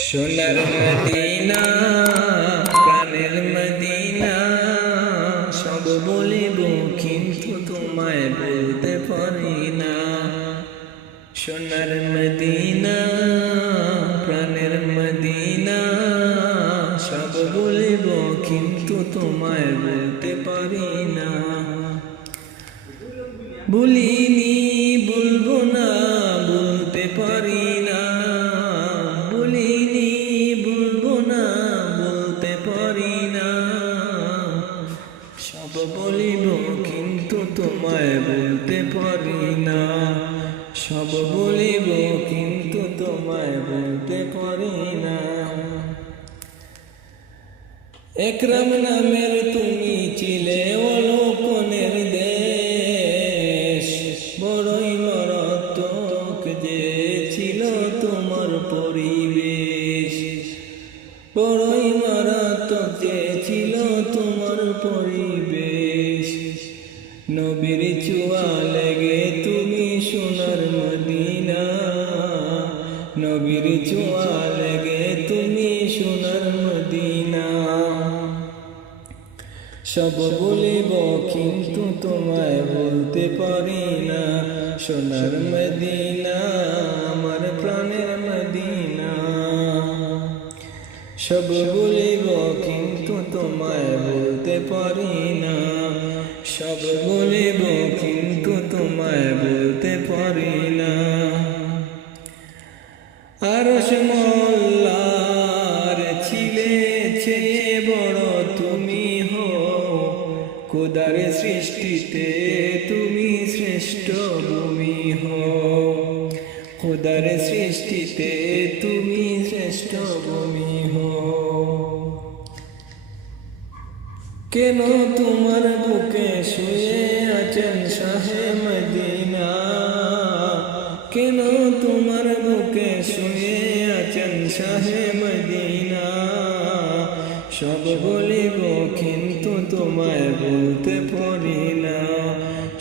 সোনার মদিনা প্রাণের মদিনা সব বলিব কিন্তু তোমায় বলতে পারি না। সোনার মদিনা প্রাণের মদিনা সব বলিব কিন্তু তোমায় বলতে পারি না। বলিনি বলবো না বলতে পারি না, বলিনি বলবো না বলতে পারি না। সব বলিব কিন্তু তোমায় বলতে পারি না, সব বলিব কিন্তু তোমায় বলতে পারি না। একরাম নামের তুমি ছিলে অলোকনের দেশ, বড়ই মারাত্মক যে ছিল তোমার পরিবেশ, বড়ই মারাত্মক যে ছিল তোমার পরিবেশ। নবীর ছোঁয়া লেগে তুমি সোনার মদিনা, নবীর ছোঁয়া লেগে তুমি সোনার মদিনা। সব বলিব কিন্তু তোমায় বলতে পারি না। সোনার মদিনা আমার প্রাণের মদিনা, সব বলিব কিন্তু তোমায় বলতে পারি না, সব বলিব কিন্তু তোমায় বলতে পারি না। আরশ মোল্লার ছিলে চেয়ে বড় তুমি হো, খোদার সৃষ্টিতে তুমি শ্রেষ্ঠ ভূমি হো, খোদার সৃষ্টিতে তুমি শ্রেষ্ঠ ভূমি হো। কেন তোমার বুকে শুয়ে আছেন শাহে মদিনা, কেন তোমার বুকে শুয়ে আছেন শাহে মদিনা। সব বলিব কিন্তু তোমায় বলতে পারি না,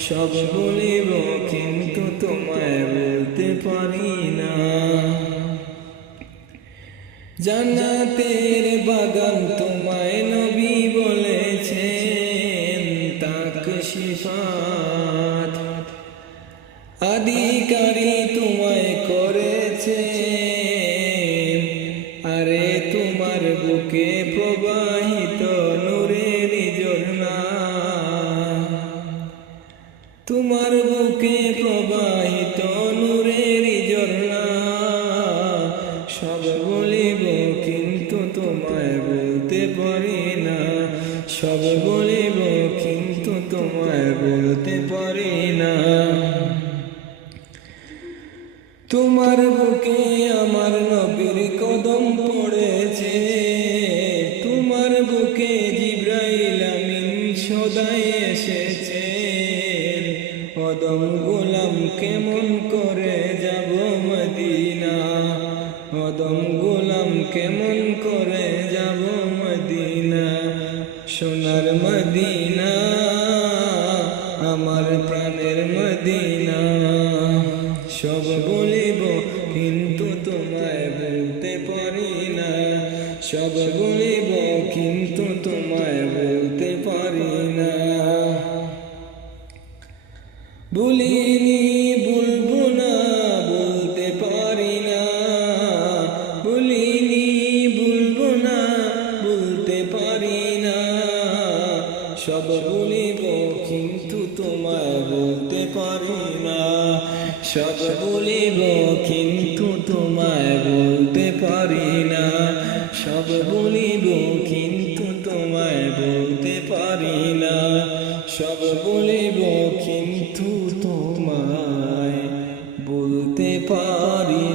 সব বলিব কিন্তু তোমায় বলতে পারি না। জান্নাতের বাগান তোমায় নবী বলেছেন, তাক সিফাত আদিকারী তোমায় করেছে। আরে তোমার বুকে প্রবাহিত নূরের ঝর্ণা, তোমার বুকে প্রবাহিত নূরের ঝর্ণা। সব বলিব কিন্তু তোমায় বলতে পারি না, সব বলিব কিন্তু তোমায় বলতে পারি না। তোমার বুকে আমার নবীর কদম পড়েছে, তোমার বুকে জিবরাইল আমিন সদাই এসেছে। অদম গোলাম কেমন করে যাব মদিনা, অদম গোলাম কেমন করে যাব মদিনা। সোনার মদিনা আমার প্রাণের মদিনা, সব বলিব কিন্তু তোমায় বলতে পারি না, সব বলিব কিন্তু তোমায় বলতে পারি না। বলিনি বলবো না বলতে পারি না, বলিনি বলবো না বলতে পারি না। সব বলিব কিন্তু তোমায় বলতে পারি না, সব বলিব কিন্তু তোমায় বলতে পারি না, সব বলিব কিন্তু তোমায় বলতে পারি না, সব বলিব কিন্তু তোমায় বলতে পারি